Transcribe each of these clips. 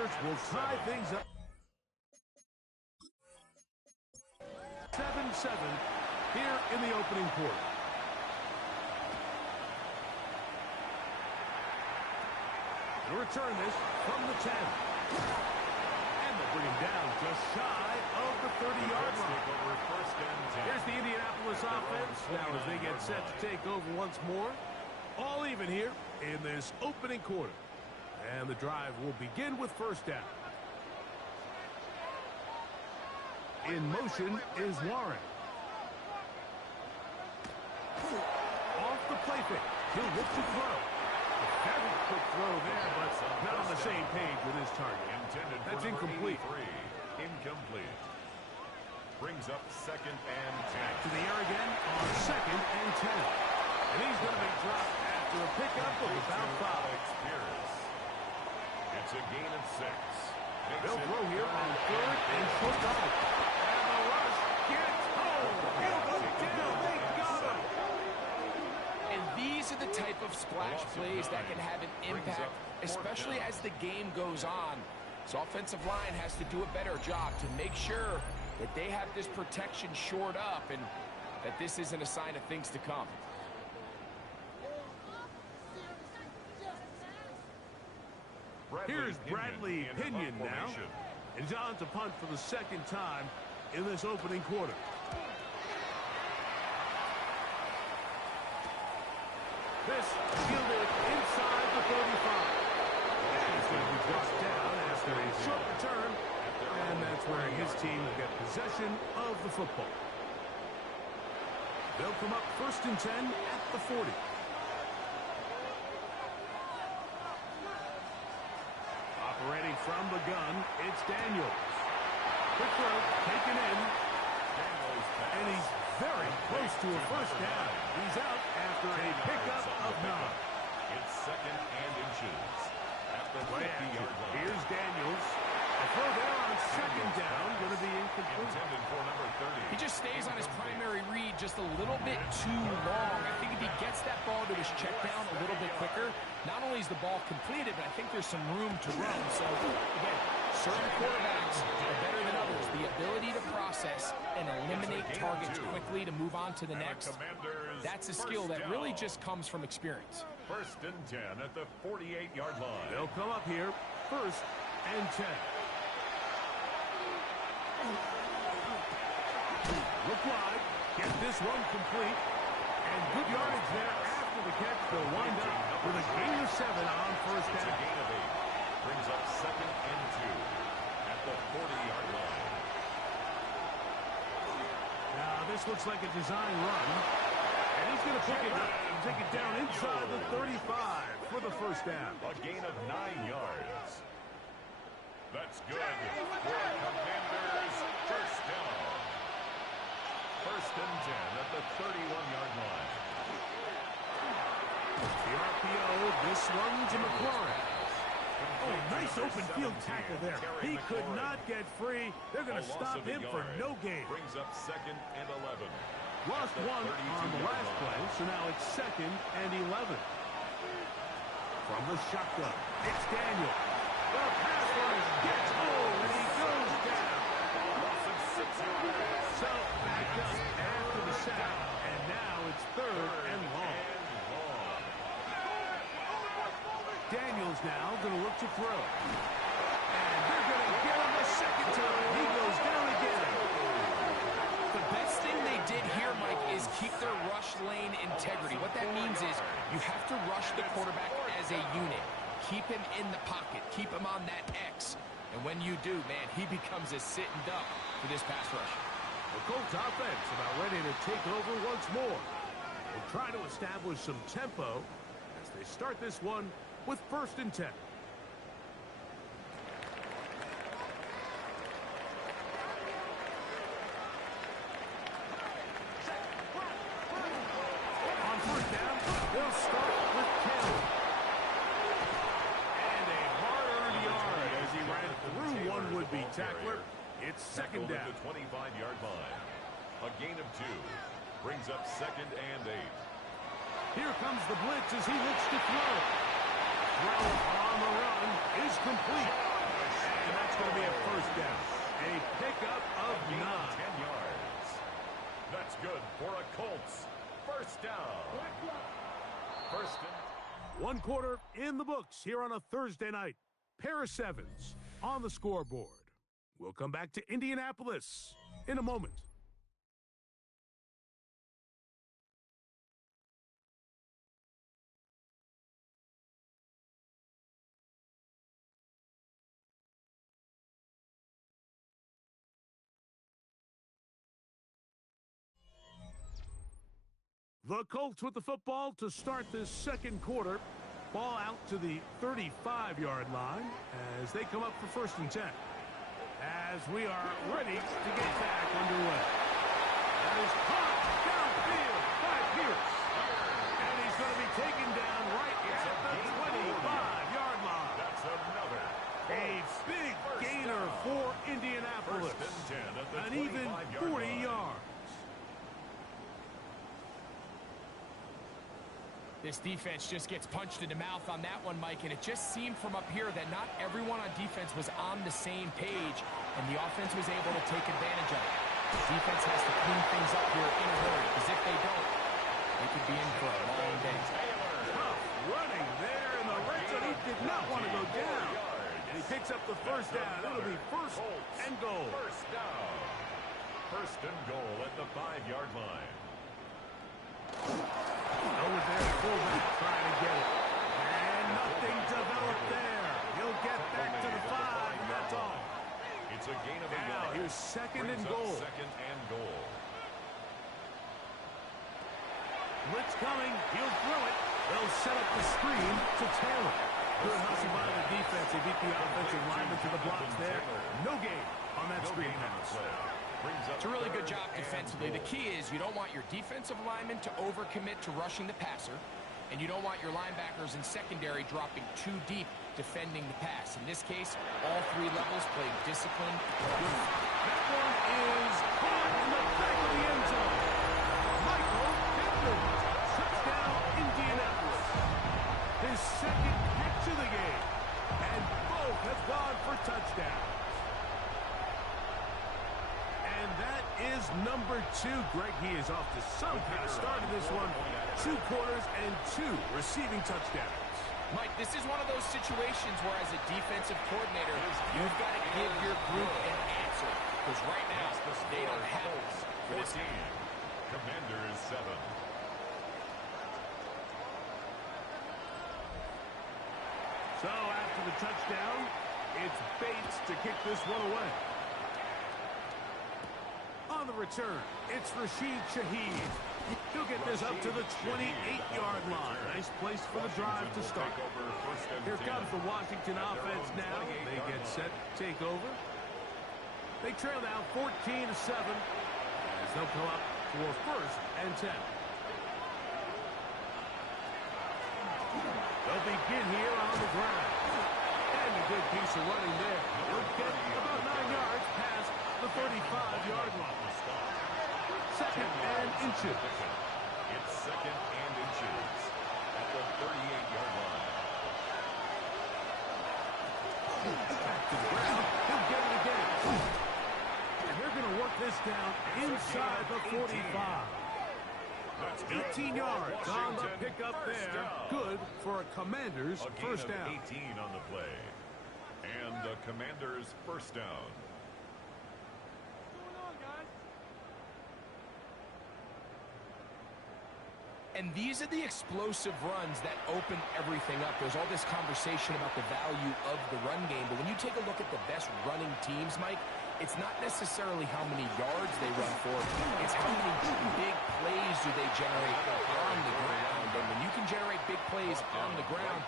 Commanders will tie things up. 7-7 here in the opening quarter. To return this from the 10. And they'll bring him down just shy of the 30-yard line. Here's the Indianapolis offense now as they get set to take over once more. All even here in this opening quarter. And the drive will begin with first down. In motion is Warren. Off the play fake. He'll look to throw. Very quick throw there, but not on the same page with his target. That's incomplete. Incomplete. Brings up second and 10. Back to the air again on second and 10. And he's going to be dropped after a pickup of about 5. It's a gain of 6. They'll throw here on third and short down. And the rush gets home. He'll go down. They got him. And these are the type of splash plays that can have an impact, especially as the game goes on. So offensive line has to do a better job to make sure that they have this protection shored up and that this isn't a sign of things to come. Here's Bradley Pinion now. And he's on to punt for the second time in this opening quarter. This fielded inside the 35. And he's going to be brought down after a short return. And that's where his team will get possession of the football. They'll come up first and 10 at the 40. Operating from the gun, it's Daniels. Quick throw, taken in. And he's very close to a first down. He's out after a pickup of 9. It's second and inches. At the 50-yard line. Here's Daniels. A throw there on second down. Going to be incomplete. Intended for number 30. He just stays on his primary read just a little bit too long. I think if he gets that ball to his check down a little bit quicker, not only is the ball completed, but I think there's some room to run. So, again, certain quarterbacks are better than others. The ability to process and eliminate targets quickly to move on to the next, that's a skill that really just comes from experience. First and 10 at the 48-yard line. They'll come up here first and 10. Look wide. Get this one complete. And good yardage there after the catch. They'll wind up with a gain of 7 on first down. It's a gain of 8. Brings up second and 2 at the 40-yard line. Now this looks like a design run. And he's going to pick it up and take it down inside the 35 for the first down. A gain of 9 yards. That's good for Commanders first down. First and 10 at the 31-yard line. The RPO, this one to McLaurin. Oh, nice open field tackle there. He could not get free. They're going to stop him for no gain. Brings up second and 11. Lost one on the last play, so now it's second and 11. From the shotgun, it's Daniel. The pass rush gets home, and he goes down. Loss of 6 yards. So back up after the sack, and now it's third and long. Daniels now going to look to throw. And they're going to get him a second time. He goes down again. The best thing they did here, Mike, is keep their rush lane integrity. What that means is you have to rush the quarterback as a unit. Keep him in the pocket. Keep him on that X. And when you do, man, he becomes a sitting duck for this pass rush. The Colts offense about ready to take over once more. They'll try to establish some tempo as they start this one with first and 10. On first down, they'll start with Kelly. And a hard-earned yard as he ran through one would-be tackler. It's second down. At the 25-yard line. A gain of 2. Brings up second and 8. Here comes the blitz as he looks to throw. Throw on the run is complete. And that's going to be a first down. A pickup of 9. 10 yards. That's good for a Colts. First down. First and 1 quarter in the books here on a Thursday night. Pair of sevens on the scoreboard. We'll come back to Indianapolis in a moment. The Colts with the football to start this second quarter. Ball out to the 35-yard line as they come up for 1st and 10. As we are ready to get back underway. That is caught downfield by Pierce. And he's going to be taken down right at the 25-yard line. that's another. A big gainer for Indianapolis. First and 10 at the An even 25-yard 40 line. yards. This defense just gets punched in the mouth on that one, Mike, and it just seemed from up here that not everyone on defense was on the same page, and the offense was able to take advantage of it. The defense has to clean things up here in a hurry, because if they don't, they could be in for a long day. Tough running there in the red zone. He did not want to go down. And he picks up the first down. It'll be first and goal. First down. First and goal at the 5-yard line. Over there, fullback trying to get it. And nothing developed there. He'll get back to the 5, and that's all. It's a gain of a Now, yard. here's second and Brings up goal. Second and goal. Blitz coming. He'll throw it. They'll set up the screen to Taylor. Good hustle by the defense. They beat the offensive lineman to the blocks there. No gain on that screen pass. It's a really good job defensively. The key is you don't want your defensive linemen to overcommit to rushing the passer, and you don't want your linebackers in secondary dropping too deep defending the pass. In this case, all 3 levels played disciplined. That one is caught in the back of the end zone. Michael Pittman, touchdown Indianapolis. His second catch of the game, and both have gone for touchdowns. And that is number 2. Greg, he is off to some kind of start in this one. 2 quarters and 2 receiving touchdowns. Mike, this is one of those situations where as a defensive coordinator, you've got to give your group an answer. Because right now, they don't have it for this game. Commanders 7. So after the touchdown, it's Bates to kick this one away. On the return, it's Rashid Shaheed. He'll get this up to the 28-yard line. Nice place for the drive to start. Here comes the Washington offense now. They get set, take over. They trail now 14-7 as they'll come up for 1st and 10. They'll begin here on the ground. And a good piece of running there. He'll get about 9 yards past the 35-yard line. Second and inches. It's second and inches at the 38-yard line. Back to the ground. He'll get it again. And they're going to work this down inside the 45. 18 yards on the pickup there. Good for a Commanders first down. 18 on the play. And the Commanders first down. And these are the explosive runs that open everything up. There's all this conversation about the value of the run game, but when you take a look at the best running teams, Mike, it's not necessarily how many yards they run for. It's how many big plays do they generate on the ground. And when you can generate big plays on the ground,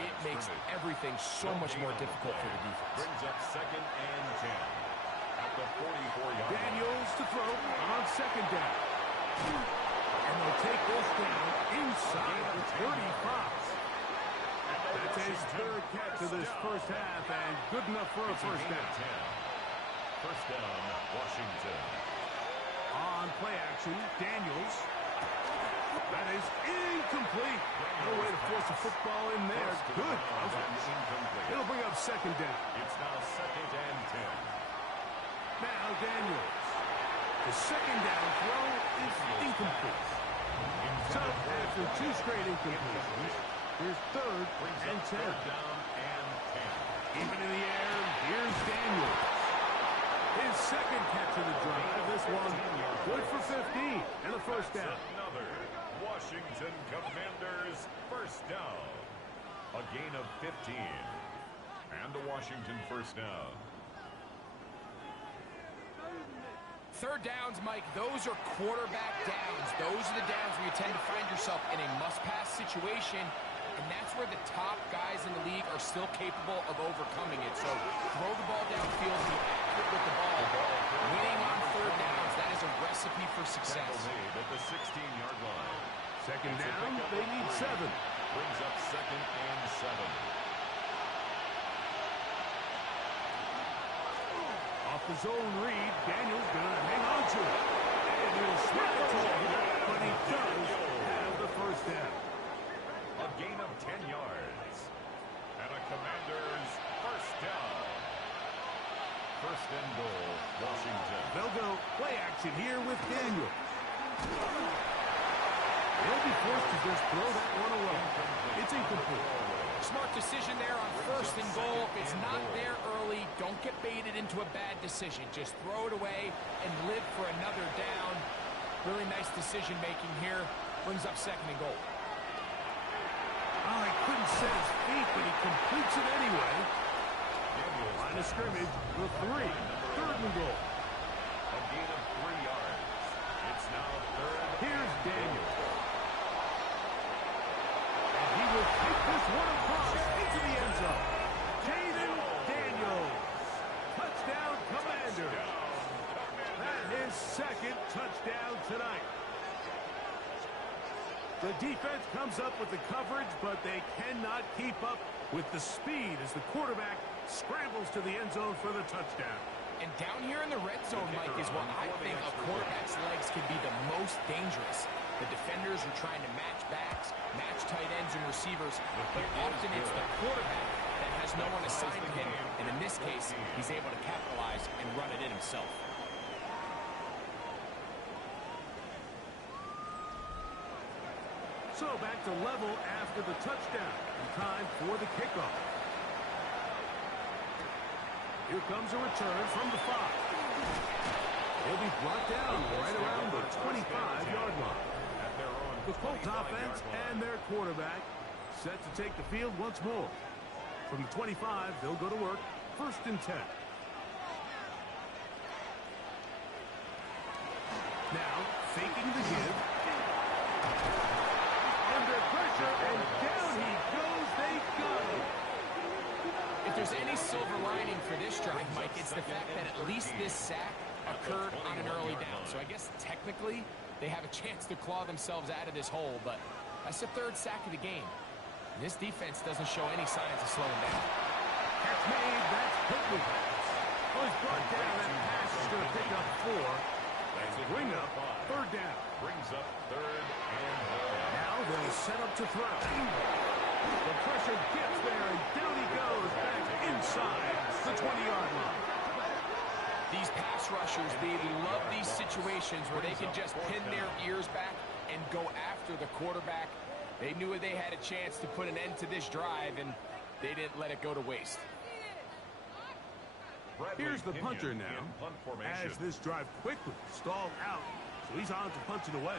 it makes everything so much more difficult for the defense. Brings up second and 10 at the 44-yard line. Daniels to throw on second down. And they'll take this down inside the 35. That's his 3rd catch of this first half, and good enough for a first down. First down, Washington. On play action, Daniels. That is incomplete. No way to force a football in there. Good coverage. It'll bring up second down. It's now 2nd and 10. Now Daniels. The second down throw is incomplete. So after 2 straight incompletions, here's 3rd and 10. Down and 10. Even in the air, here's Daniels. His second catch of the drive. This one good for 15 and a first down. Another Washington Commanders first down. A gain of 15. And a Washington first down. 3rd downs, Mike, those are quarterback downs. Those are the downs where you tend to find yourself in a must-pass situation, and that's where the top guys in the league are still capable of overcoming it. So throw the ball downfield, be accurate with the ball. Winning on 3rd downs, that is a recipe for success. At the 16-yard line. Second down, they need 7. Brings up 2nd and 7. Off the zone read, Daniels gonna hang on to it. And he'll snap it to him, but he does have the first down. A gain of 10 yards. And a Commanders first down. 1st and goal, Washington. They'll go play action here with Daniels. They'll be forced to just throw that one away. It's incomplete. Smart decision there on 1st and goal. If it's not there early, don't get baited into a bad decision. Just throw it away and live for another down. Really nice decision-making here. Brings up 2nd and goal. Oh, he couldn't set his feet, but he completes it anyway. Line of scrimmage with 3. 3rd and goal. A gain of 3 yards. It's now 3rd. Here's Daniels. And he will take this one across into the end zone. Jaden Daniels. Touchdown, Commanders. And his 2nd touchdown tonight. The defense comes up with the coverage, but they cannot keep up with the speed as the quarterback scrambles to the end zone for the touchdown. And down here in the red zone, Mike, is what I think a quarterback's legs can be the most dangerous. The defenders are trying to match backs, match tight ends and receivers, but often it's the quarterback that has no one assigned to him, and in this case, he's able to capitalize and run it in himself. So back to level after the touchdown. And time for the kickoff. Here comes a return from the 5. He'll be brought down right around the 25-yard line. The Colts offense and their quarterback set to take the field once more. From the 25, they'll go to work. 1st and 10. Now, faking the give. Under pressure, and down he goes. They got him. If there's any silver lining for this drive, Mike, it's the fact that at least this sack occurred on an early down. So I guess technically they have a chance to claw themselves out of this hole, but that's the 3rd sack of the game. And this defense doesn't show any signs of slowing down. Catch made, that's Pittman. Well, he's brought down. That pass is going to pick up 4. Bring up 3rd down. Brings up 3rd and 1. Now they'll set up to throw. The pressure gets there, and down he goes back inside the 20-yard line. These pass rushers, they love these situations where they can just pin their ears back and go after the quarterback. They knew they had a chance to put an end to this drive, and they didn't let it go to waste. Here's the punter now, as this drive quickly stalled out, so he's on to punch it away.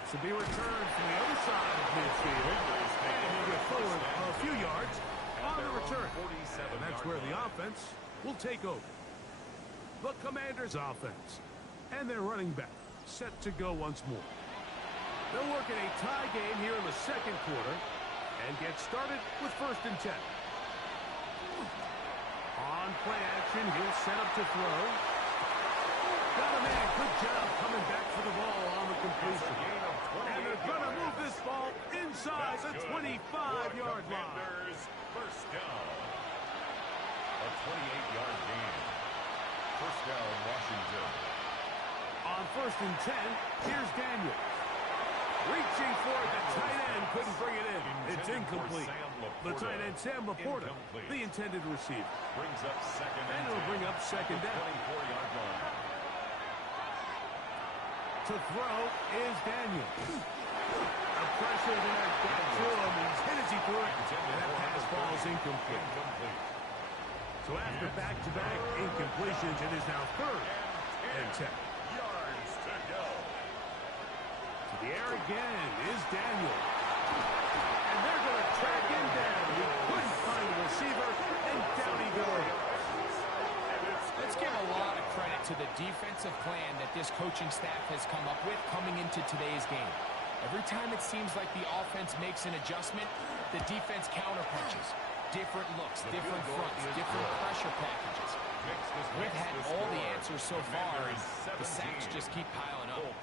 This will be returned from the other side of midfield, and he'll get forward a few yards on the return. And that's where the offense will take over. The Commanders' offense and their running back set to go once more. They'll work in a tie game here in the 2nd quarter and get started with 1st and 10. On play action, he'll set up to throw. Got a man, good job coming back for the ball on the completion. And they're going to move this ball inside the 25-yard line. First down. A 28-yard gain. first down, Washington. On 1st and 10, here's Daniel. Reaching for it, the tight end couldn't bring it in. It's incomplete. The tight end, Sam Laporta, the intended receiver. Brings up second and it'll bring up second down. 24-yard line. To throw is Daniel. A pressure there got to him. He's hit as he threw it. And that pass ball is incomplete. So after back-to-back incompletions, it is now 3rd and 10. Yards to go. To the air again is Daniel. And they're going to track him down. He couldn't find the receiver, and down he goes. Let's give a lot of credit to the defensive plan that this coaching staff has come up with coming into today's game. Every time it seems like the offense makes an adjustment, the defense counterpunches. Different looks, different fronts, different pressure packages. We've had all the answers so far, and the sacks just keep piling up.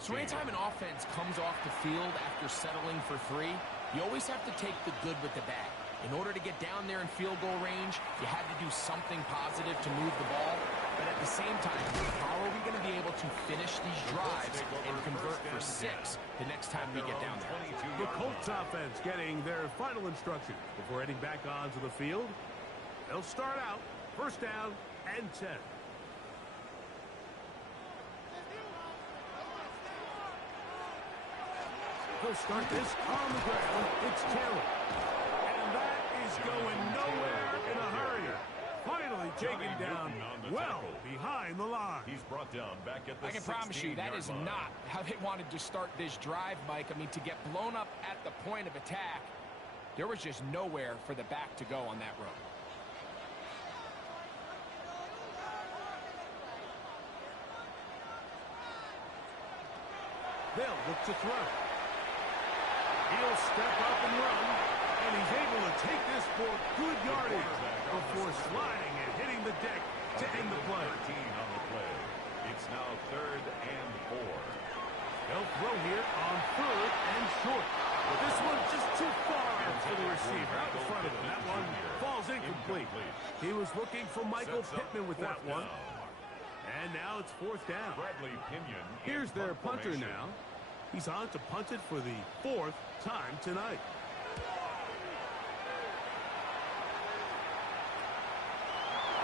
So anytime an offense comes off the field after settling for 3, you always have to take the good with the bad. In order to get down there in field goal range, you had to do something positive to move the ball. But at the same time, how are we going to be able to finish these drives and convert for 6 the next time we get down there? The Colts offense getting their final instructions before heading back onto the field. They'll start out 1st down and 10. They'll start this on the ground. It's Taylor. And that is going nowhere in a hurry. Finally taken down well behind the line. He's brought down back at the I can promise you that is not how they wanted to start this drive, Mike. I mean, to get blown up at the point of attack, there was just nowhere for the back to go on that road. They'll look to throw. He'll step up and run, and he's able to take this for good yardage before sliding and hitting the deck to end the play. 13 on the play. It's now 3rd and 4. They'll throw here on 3rd and short. But this one's just too far for the receiver out in front of him. That one falls incomplete. He was looking for Michael Pittman with that one. And now it's 4th down. Bradley Pinion. Here's their punter now. He's on to punt it for the 4th time tonight.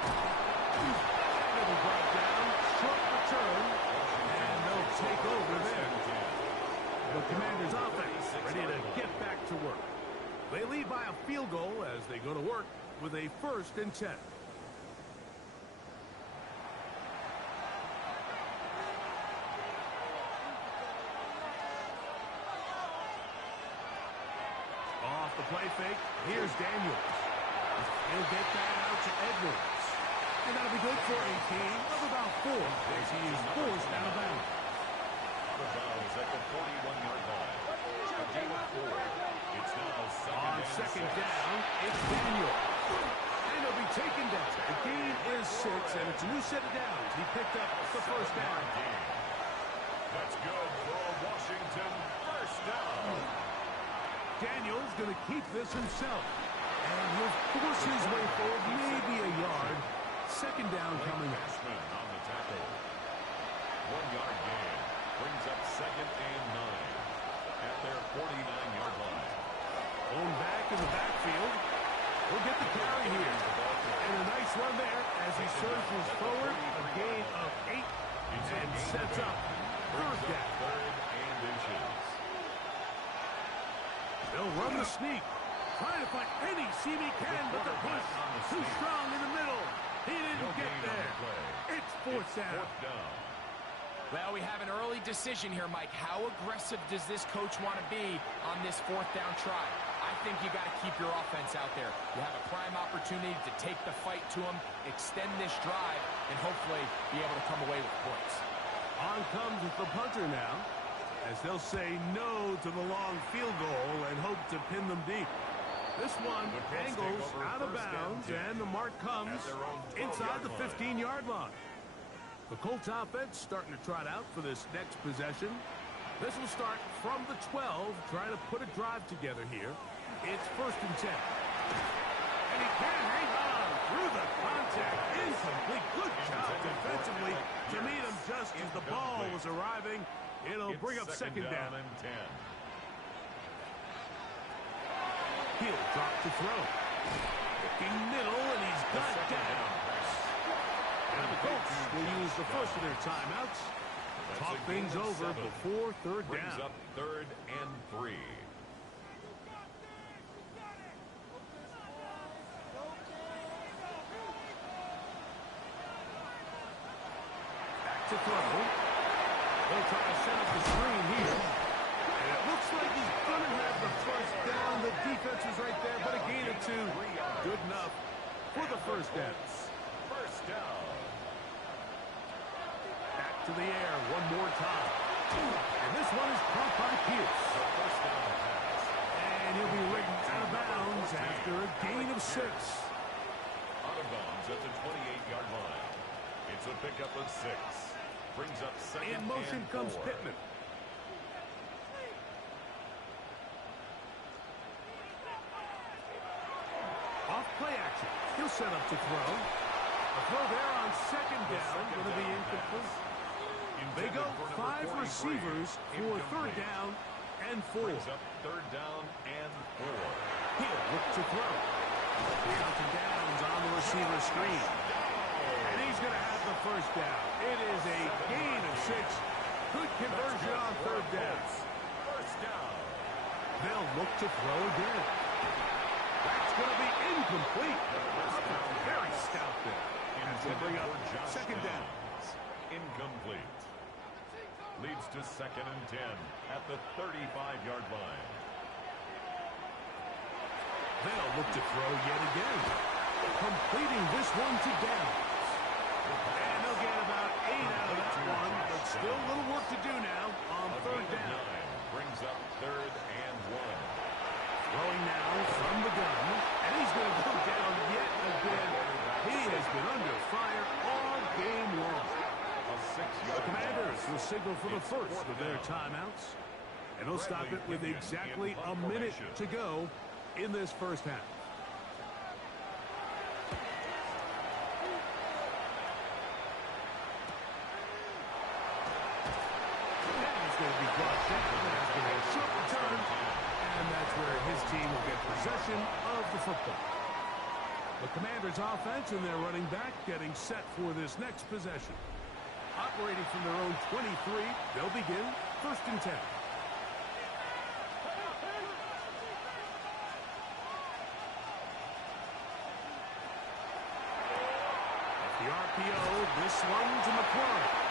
It'll be brought down, short return, and they'll take over there. The Commanders' offense ready to get back to work. They lead by a field goal as they go to work with a 1st and 10. Off the play fake, here's Daniels. He'll get that out to Edwards. And that'll be good for a gain of about 4 as he is forced out of bounds. Out of bounds at the 41-yard line. A gain of 4. It's now second down, it's Daniels. And he'll be taken down. The gain is 6, and it's a new set of downs. He picked up the 1st down. That's good for a Washington 1st down. Daniels going to keep this himself. And he'll force his way forward, maybe a yard. 2nd down coming up. On the tackle. 1-yard gain. Brings up 2nd and 9. At their 49-yard line. Owned back in the backfield. We'll get the carry here. And a nice run there as he surges forward. A gain of 8. And sets up 3rd down. 3rd and inches. They'll run the sneak. Trying to find any seam he can, but the push too strong in the middle. He didn't get there. It's 4th down. Well, we have an early decision here, Mike. How aggressive does this coach want to be on this 4th down try? I think you got to keep your offense out there. You have a prime opportunity to take the fight to him, extend this drive, and hopefully be able to come away with points. On comes the punter now, as they'll say no to the long field goal and hope to pin them deep. This one angles out of bounds, and the mark comes inside the 15-yard line. The Colts offense starting to trot out for this next possession. This will start from the 12, trying to put a drive together here. It's 1st and 10. And he can hang on through the contact. Incomplete. Good job defensively to meet him just as the ball was arriving. It'll bring up second down. And 10. He'll drop to throw. Looking middle, and he's got down. And the Colts will use the first of their timeouts. Talk things over before third Brings down. up 3rd and 3. To throw. They'll try to set up the screen here. And it looks like he's going to have the first down. The defense is right there, but a gain of 2. Good enough for the first down. First down. Back to the air one more time. And this one is caught by Pierce. First down pass. And he'll be ridden out of bounds after a gain of 6. Out of bounds at the 28-yard line. It's a pickup of 6. Brings up second In motion and comes 4. Pittman. Off play action. He'll set up to throw. A throw there on second down. Going to be incomplete. They go 5 receivers for third down and 4. Brings up 3rd down and 4. He'll look to throw. Out to downs on the receiver screen. And he's going to have the first down. It is a gain of 6. Good conversion on third down. First down. They'll look to throw again. That's going to be incomplete. Very stout there. As they bring up second down. Incomplete. Leads to 2nd and 10 at the 35-yard line. They'll look to throw yet again. Completing this one to Downs. And they'll get about 8 out of that one, but still a little work to do now on third down. Brings up 3rd and 1. Throwing now from the gun, and he's going to go down yet again. He has been under fire all game long. The Commanders will signal for the first of their timeouts, and they'll stop it with exactly a minute to go in this first half. Going to be brought down after a short return, and that's where his team will get possession of the football. The Commanders' offense and their running back getting set for this next possession. Operating from their own 23, they'll begin 1st and 10. The RPO, this one to McLaurin.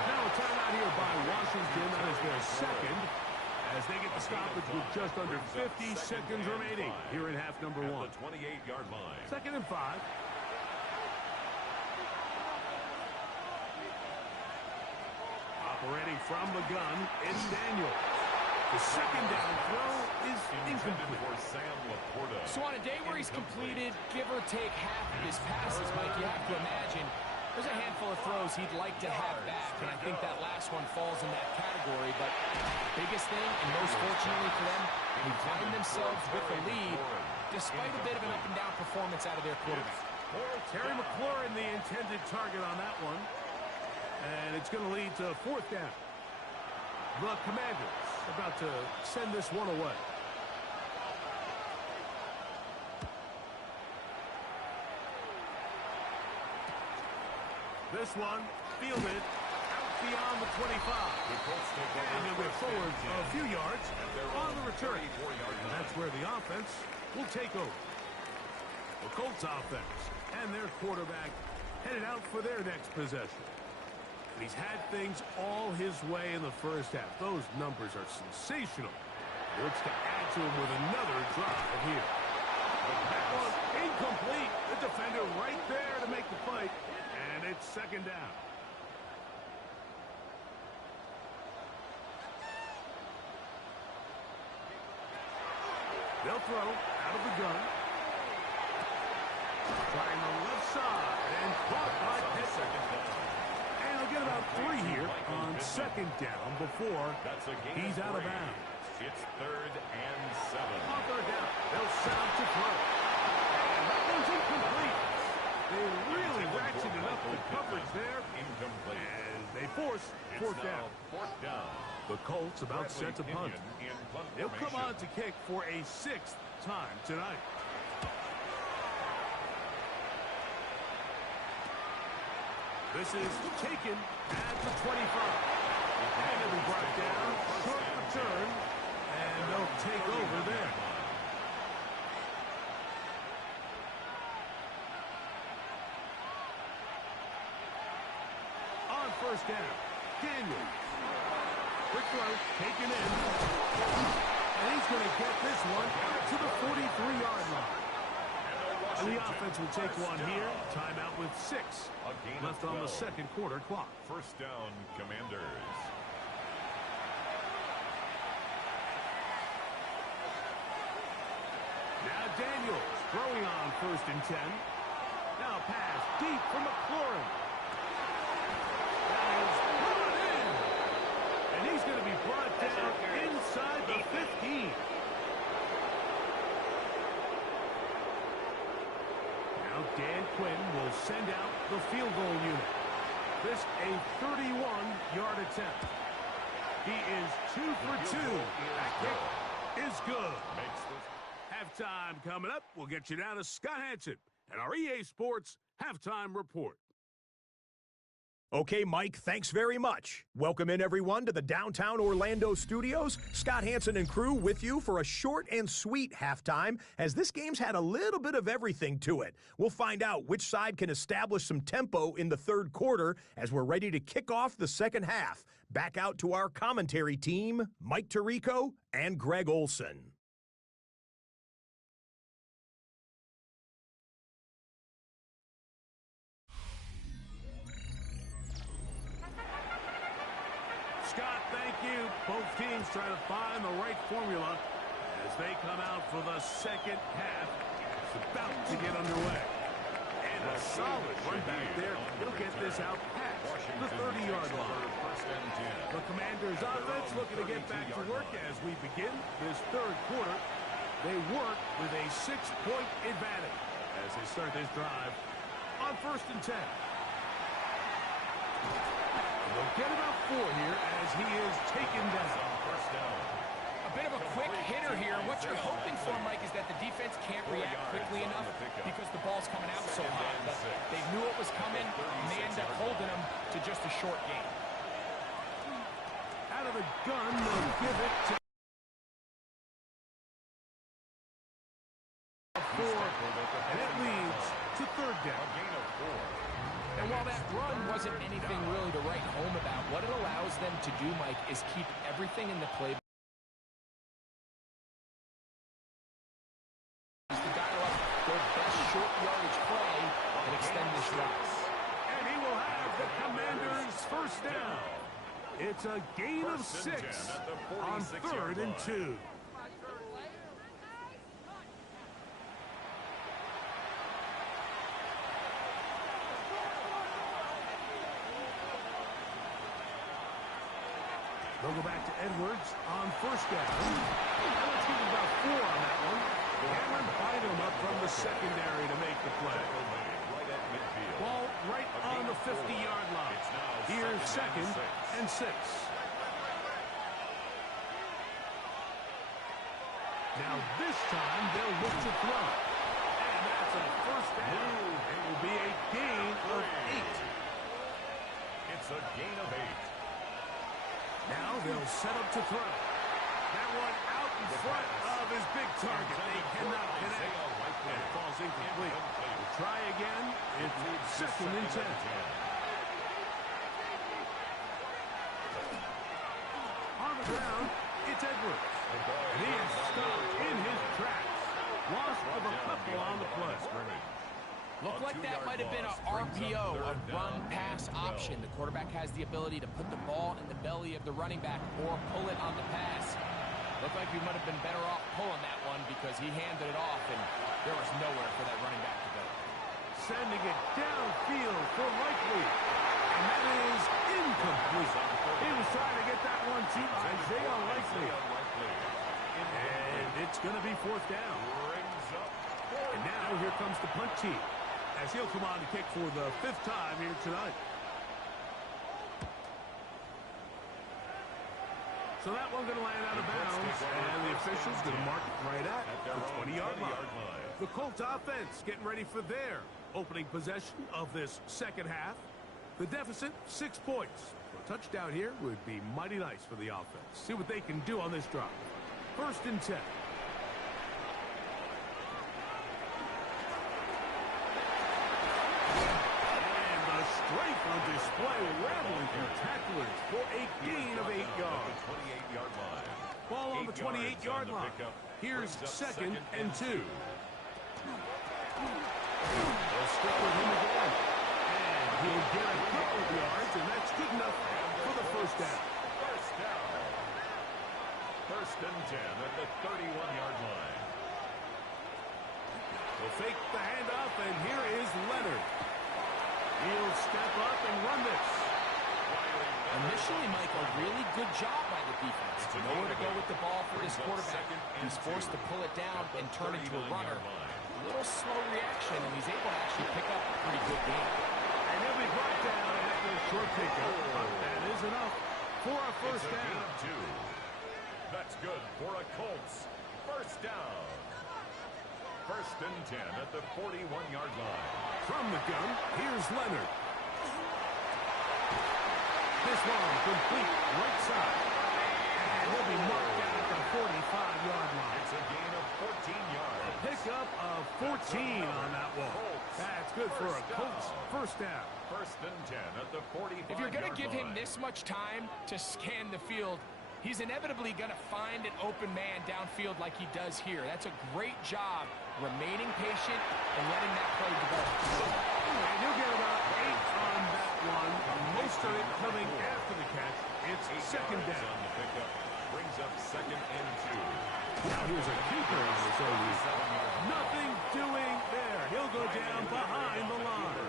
Now a timeout here by Washington. That is their second as they get the stoppage with just under 50 seconds remaining here in half number 1. The 28-yard line. 2nd and 5. Operating from the gun, it's Daniel. The second down throw is incomplete. So on a day where he's completed, give or take half of his passes, Mike, you have to imagine there's a handful of throws he'd like to have back, and I think that last one falls in that category. But biggest thing, and most fortunately for them, they find themselves with the lead, despite a bit of an up-and-down performance out of their quarterback. Terry McLaurin, the intended target on that one. And it's going to lead to 4th down. The Commanders about to send this one away. This one fielded out beyond the 25. And he'll get forward a few yards on the return. And that's where the offense will take over. The Colts offense and their quarterback headed out for their next possession. And he's had things all his way in the first half. Those numbers are sensational. Looks to add to him with another drive here. That one incomplete. The defender right there to make the fight. And it's 2nd down. They'll throw out of the gun. Trying the left side and caught by Pittman. And he'll get about 3 here on 2nd down before he's out of bounds. It's 3rd and 7. On 3rd down, they'll set up to throw. And Colts about set to punt. He'll come on to kick for a 6th time tonight. This is taken at the 25. And it'll be brought down. Short return. And they'll take over there. On first down, Daniels. Quick throw, taken in. And he's going to get this one out to the 43-yard line. And the offense will take one here. Timeout with 6 left on the second quarter clock. First down, Commanders. Now Daniels throwing on first and 10. Now pass deep for McLaurin. That is brought in. And he's going to be brought down inside the 15. Now Dan Quinn will send out the field goal unit. This a 31-yard attempt. He is 2 for 2. That kick is good. Halftime coming up. We'll get you down to Scott Hansen and our EA Sports Halftime Report. Okay, Mike, thanks very much. Welcome in, everyone, to the downtown Orlando studios. Scott Hansen and crew with you for a short and sweet halftime, as this game's had a little bit of everything to it. We'll find out which side can establish some tempo in the third quarter as we're ready to kick off the second half. Back out to our commentary team, Mike Tirico and Greg Olson. Scott, thank you. Both teams trying to find the right formula as they come out for the second half. It's about to get underway. And a solid run back there. He'll get this out past the 30-yard line. The Commanders' offense looking to get back to work as we begin this third quarter. They work with a 6-point advantage as they start this drive on first and 10. They'll get about 4 here as he is taken down. First down. A bit of a quick hitter here. What you're hoping for, Mike, is that the defense can't react quickly enough because the ball's coming out so hot. But they knew it was coming, and they end up holding them to just a short game. Out of the gun, they'll give it to 4, and it leads to third down. And while that run wasn't anything really to write home about, what it allows them to do, Mike, is keep everything in the play. To dial up their best short yardage play and extend this drive. And he will have the Commanders' first down. It's a gain of 6 on third and 2. They'll go back to Edwards on first down. Let's give him about 4 on that one. Cameron find him up from the secondary to make the play. Ball right on the 50-yard line. Here's second and 6. Now this time they'll look to throw. And that's a first down. It will be a gain of 8. It's a gain of 8. Now they'll set up to throw. That one out in front of his big target. They cannot connect. And it falls incomplete. We'll try again. It's second and 10. On the ground, it's Edwards. And he is stopped in his tracks. Loss of a couple on the play. Looked like that might have been an RPO, a run-pass option. The quarterback has the ability to put the ball in the belly of the running back or pull it on the pass. Looked like he might have been better off pulling that one because he handed it off, and there was nowhere for that running back to go. Sending it downfield for Likely. And that is incomplete. He was trying to get that one to Isaiah Likely. And it's going to be fourth down. And now here comes the punt team, as he'll come on to kick for the 5th time here tonight. So that one going to land out of bounds, and the official's going to mark it right at the 20-yard line. The Colts offense getting ready for their opening possession of this second half. The deficit, 6 points. A touchdown here would be mighty nice for the offense. See what they can do on this drive. 1st and 10. And the strength on display, rattling through tacklers for a gain of 8 yards. 28-yard line. Ball on the 28-yard line. Here's 2nd and 2. They'll stick with him again. And he'll get a couple of yards, and that's good enough for the 1st down. 1st and 10 at the 31-yard line. They'll fake the handoff, and here is Leonard. He'll step up and run this. Initially, Mike, a really good job by the defense. Nowhere to go with the ball for this quarterback. He's forced to pull it down and turn into a runner. A little slow reaction, and he's able to actually pick up a pretty good game. And he'll be brought down after a short pickup. But that is enough for a 1st down. That's good for a Colts 1st down. 1st and 10 at the 41-yard line. From the gun, here's Leonard. This one complete right side. And he'll be marked down at the 45-yard line. It's a gain of 14 yards. A pickup of 14 on that one. That's good for a Colts 1st down. 1st and 10 at the 45-yard line. If you're going to give him this much time to scan the field, he's inevitably going to find an open man downfield like he does here. That's a great job remaining patient and letting that play develop. And he'll get about 8 on that one. Most of it coming after the catch. It's 2nd down. On the pickup. Brings up 2nd and 2. Now here's a keeper on his own. Nothing doing there. He'll go down behind the line.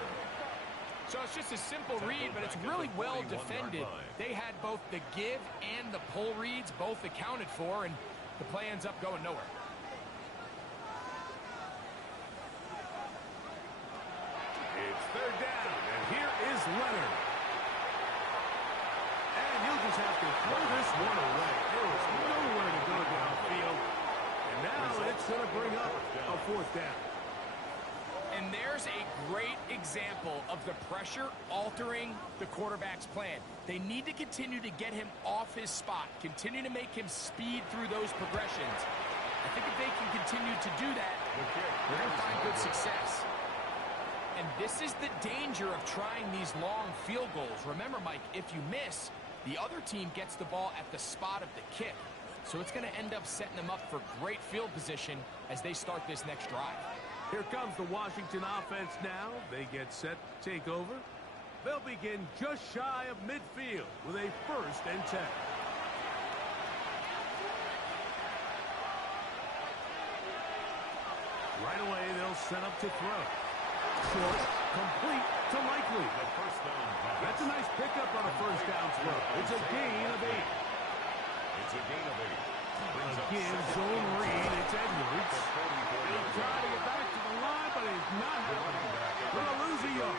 So it's just a simple read, but it's really well defended. They had both the give and the pull reads both accounted for, and the play ends up going nowhere. It's 3rd down, and here is Leonard. And he'll just have to throw this one away. There was nowhere to go downfield. And now it's going to bring up a 4th down. And there's a great example of the pressure altering the quarterback's plan. They need to continue to get him off his spot, continue to make him speed through those progressions. I think if they can continue to do that, they're going to find good success. And this is the danger of trying these long field goals. Remember, Mike, if you miss, the other team gets the ball at the spot of the kick. So it's going to end up setting them up for great field position as they start this next drive. Here comes the Washington offense now. They get set to take over. They'll begin just shy of midfield with a 1st and 10. Right away, they'll set up to throw. Short, complete to Likely. That's a nice pickup on a 1st down throw. It's a gain of 8. It's a gain of 8. Again, zone read. It's Edwards. He'll try to get back to the line, but he's not happening. Going to lose a yard.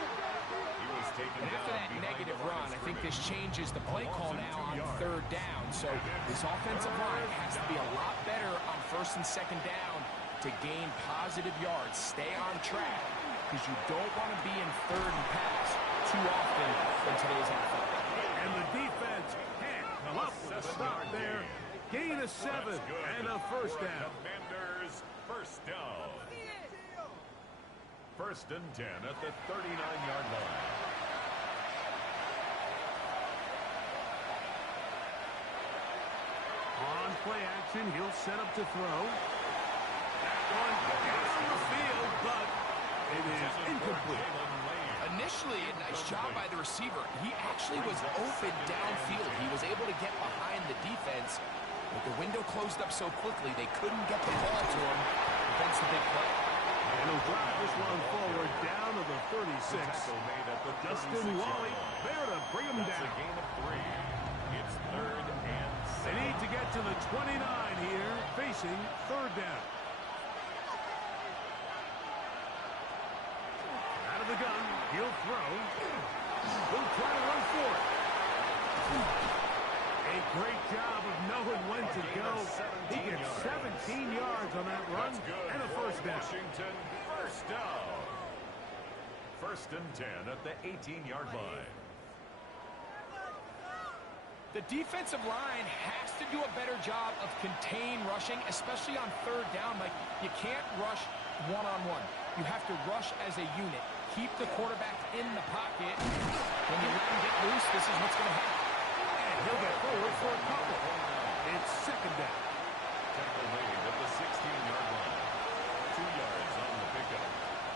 And after that negative run, I think this changes the play call now on 3rd down. So this offensive line has to be a lot better on 1st and 2nd down to gain positive yards. Stay on track, because you don't want to be in 3rd and pass too often in today's NFL. And the defense can't come up with a stop there. Gain of 7 and a 1st down. Commanders 1st down. 1st and 10 at the 39-yard line. On play action, he'll set up to throw. That one down the field, but it is incomplete. Initially, a nice job by the receiver. He actually was open downfield. He was able to get behind the defense. But the window closed up so quickly, they couldn't get the ball to him. That's the big play. And he'll drive this one forward down to the 36. Justin Wally there to bring him down. It's a gain of 3. It's 3rd and 6. They need to get to the 29 here, facing 3rd down. Out of the gun, he'll throw. He'll try to run for it. A great job of knowing when to go. He gets 17 yards on that run and a first down. Washington, first down. First and 10 at the 18-yard line. The defensive line has to do a better job of contain rushing, especially on third down. Like, you can't rush one-on-one. You have to rush as a unit. Keep the quarterback in the pocket. When you let him get loose, this is what's going to happen. And he'll get forward for a couple. It's second down. Tackle made at the 16-yard line. 2 yards on the pickup.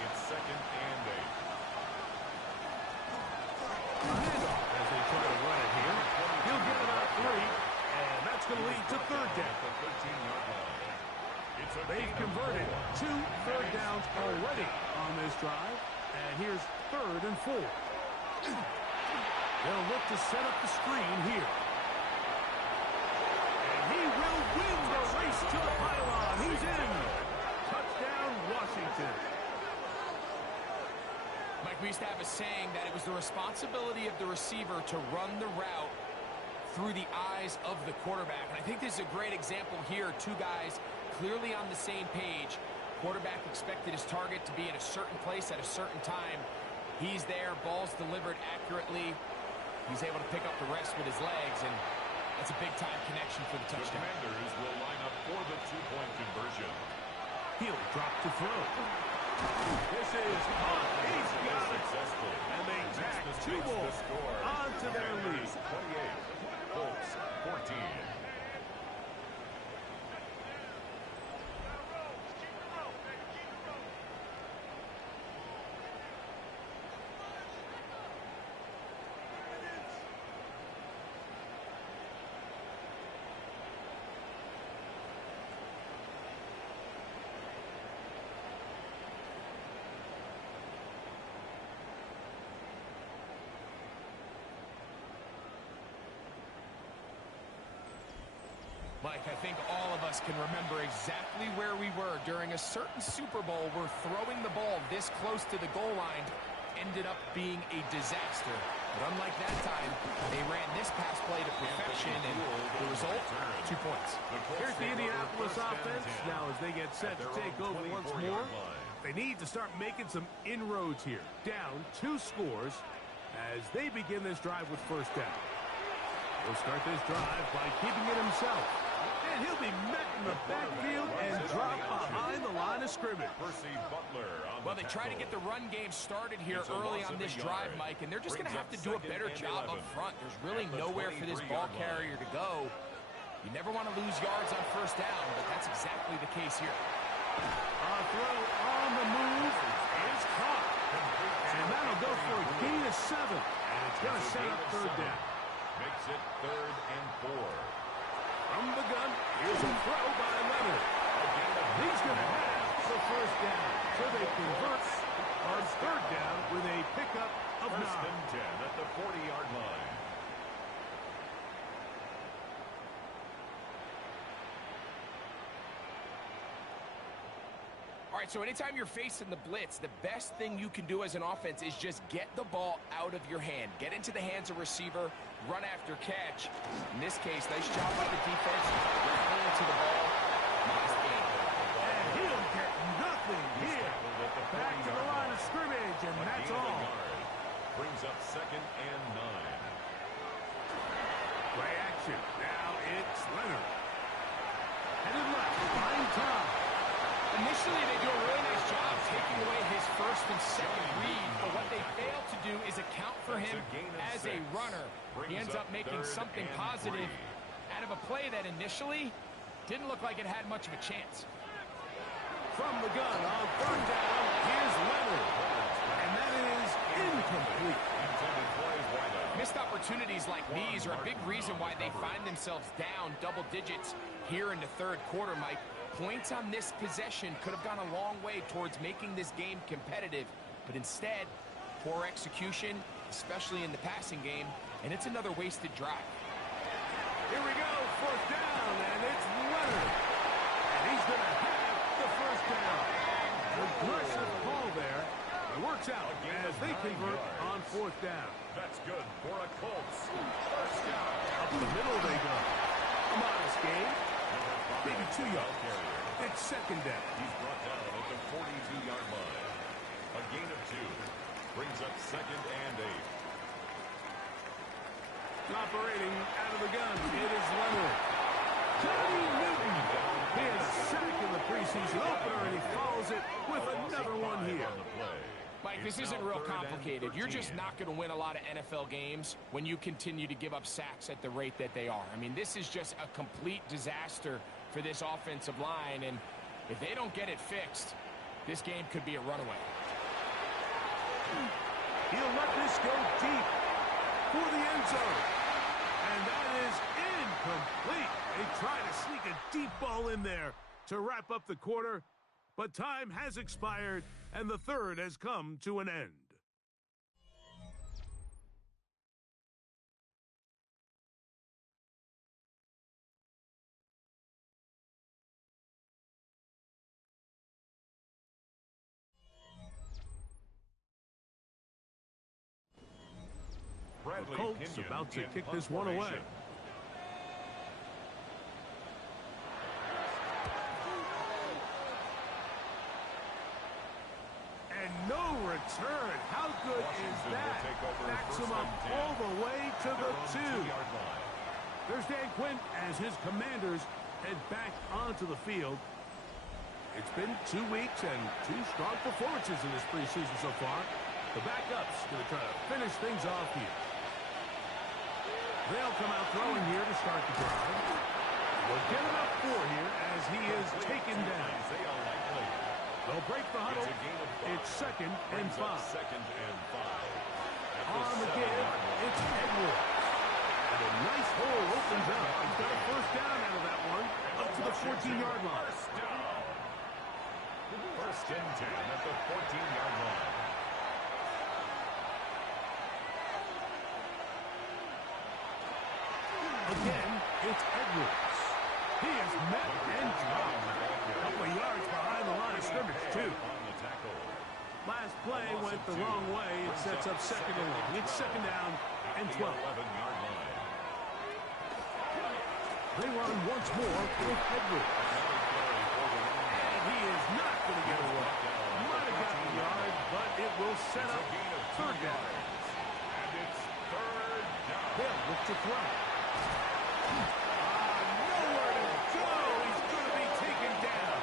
It's second and 8. Handoff as they try to run it here. He'll get about 3, and that's going to lead to third down. The 13-yard line. They've converted 2 third downs already on this drive, and here's third and 4. They'll look to set up the screen here. And he will win the race to the pylon. He's in. Touchdown, Washington. Mike, we used to have a saying that it was the responsibility of the receiver to run the route through the eyes of the quarterback. And I think this is a great example here. 2 guys clearly on the same page. Quarterback expected his target to be in a certain place at a certain time. He's there. Ball's delivered accurately. He's able to pick up the rest with his legs, and that's a big-time connection for the touchdown. The Commanders will line up for the 2-point conversion. He'll drop to throw. This is caught. He's got it. Successful. And they tack 2 more onto their lead. 28. Colts 14. Mike, I think all of us can remember exactly where we were during a certain Super Bowl where throwing the ball this close to the goal line ended up being a disaster. But unlike that time, they ran this pass play to perfection, and the result, 2 points. Here's the Indianapolis offense. Now as they get set to take over once more, they need to start making some inroads here. Down 2 scores as they begin this drive with first down. He'll start this drive by keeping it himself. And he'll be met in the backfield and drop behind the line of scrimmage. Well, they try to get the run game started here early on this drive, Mike, and they're just going to have to do a better job up front. There's really nowhere for this ball carrier to go. You never want to lose yards on first down, but that's exactly the case here. A throw on the move is caught. And that'll go for a gain of 7. And it's going to set up third down. Makes it third and 4. From the gun, here's a throw by Leonard. He's going to have the first down. So they convert on third down with a pickup of 9. First and 10 at the 40-yard line. All right, so anytime you're facing the blitz, the best thing you can do as an offense is just get the ball out of your hand. Get into the hands of receiver, run after catch. In this case, nice job by the defense. Getting to the ball. Nice game. And he'll get nothing here. Back to the line of scrimmage, and that's all. Brings up second and 9. Play action. Now it's Leonard. Headed left, behind Tom. Initially, they do a really nice job taking away his first and second read, but what they fail to do is account for him as a runner. He ends up making something positive out of a play that initially didn't look like it had much of a chance. From the gun on third down, here's Leonard. And that is incomplete. Missed opportunities like these are a big reason why they find themselves down double digits here in the third quarter, Mike. Points on this possession could have gone a long way towards making this game competitive, but instead, poor execution, especially in the passing game, and it's another wasted drive. Here we go, fourth down, and it's Leonard. And he's going to have the first down. Aggressive call there. It works out as they convert on on fourth down. That's good for a Colts. First down. Up the middle they go. A modest gain. Maybe 2 yards. It's second down. He's brought down at the 42-yard line. A gain of 2. Brings up second and 8. Operating out of the gun. It is Leonard. Johnny Newton. He had a sack in the preseason opener, and he follows it with another one here. Mike, this isn't real complicated. You're just not going to win a lot of NFL games when you continue to give up sacks at the rate that they are. I mean, this is just a complete disaster for this offensive line, and if they don't get it fixed, this game could be a runaway. He'll let this go deep for the end zone. And that is incomplete. They try to sneak a deep ball in there to wrap up the quarter, but time has expired, and the third has come to an end. The Colts about to kick this one away. And no return. How good is that? Backs him up all the way to the 2. There's Dan Quinn as his Commanders head back onto the field. It's been 2 weeks and 2 strong performances in this preseason so far. The backup's going to try to finish things off here. They'll come out throwing here to start the drive. We'll get about 4 here as he is taken down. They'll break the huddle. It's second and 5. On the give, it's Edwards. And a nice hole opens up. He's got a first down out of that one, up to the 14-yard line. First and 10 at the 14-yard line. Again, it's Edwards. He is met and dropped. A couple of yards behind the line of scrimmage, too. Last play went the wrong way. It sets up second and 1. It's second down and 12. They run once more with Edwards. And he is not going to get away. Might have got the yard, but it will set up third down. And it's third down. They'll look to throw. Nowhere to go. He's going to be taken down.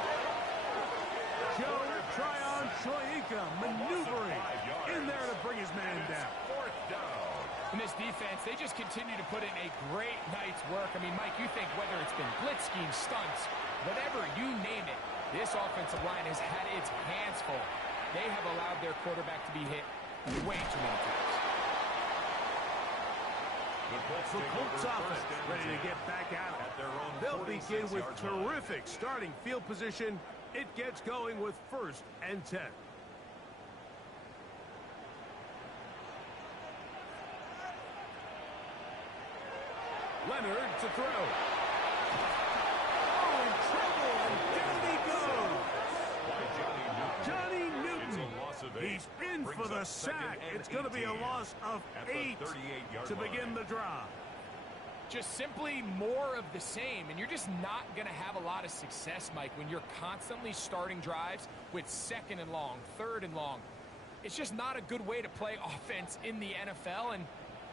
Joe Tryon-Shoyinka maneuvering in there to bring his man down. Fourth down. In this defense, they just continue to put in a great night's work. I mean, Mike, you think whether it's been blitz scheme, stunts, whatever you name it, this offensive line has had its hands full. They have allowed their quarterback to be hit way too many times. The Colts offense ready to get back at it. They'll begin with terrific starting field position. It gets going with first and 10. Leonard to throw. Oh, in trouble, and down he goes. Johnny Newton. He's in for the sack. It's going to be a loss of 8 to begin the drive. Just simply more of the same, and you're just not going to have a lot of success, Mike, when you're constantly starting drives with second and long, third and long. It's just not a good way to play offense in the NFL, and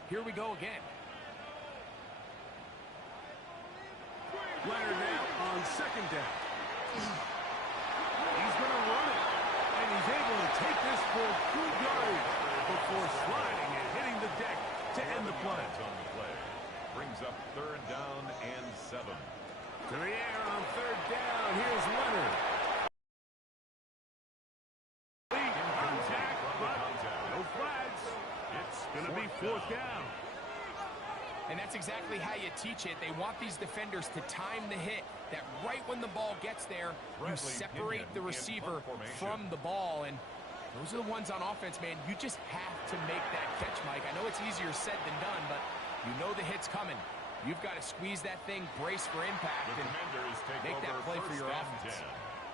here we go again. Leonard now on second down. He's going to run it, and he's able to take this for good yardage before sliding and hitting the deck to end the play. Brings up third down and 7. To the air on third down. Here's Leonard. Contact, but no flags. It's going to be fourth down. And that's exactly how you teach it. They want these defenders to time the hit, that right when the ball gets there, you separate the receiver from the ball. And those are the ones on offense, man. You just have to make that catch, Mike. I know it's easier said than done, but you know the hit's coming. You've got to squeeze that thing, brace for impact, and make that play for your offense.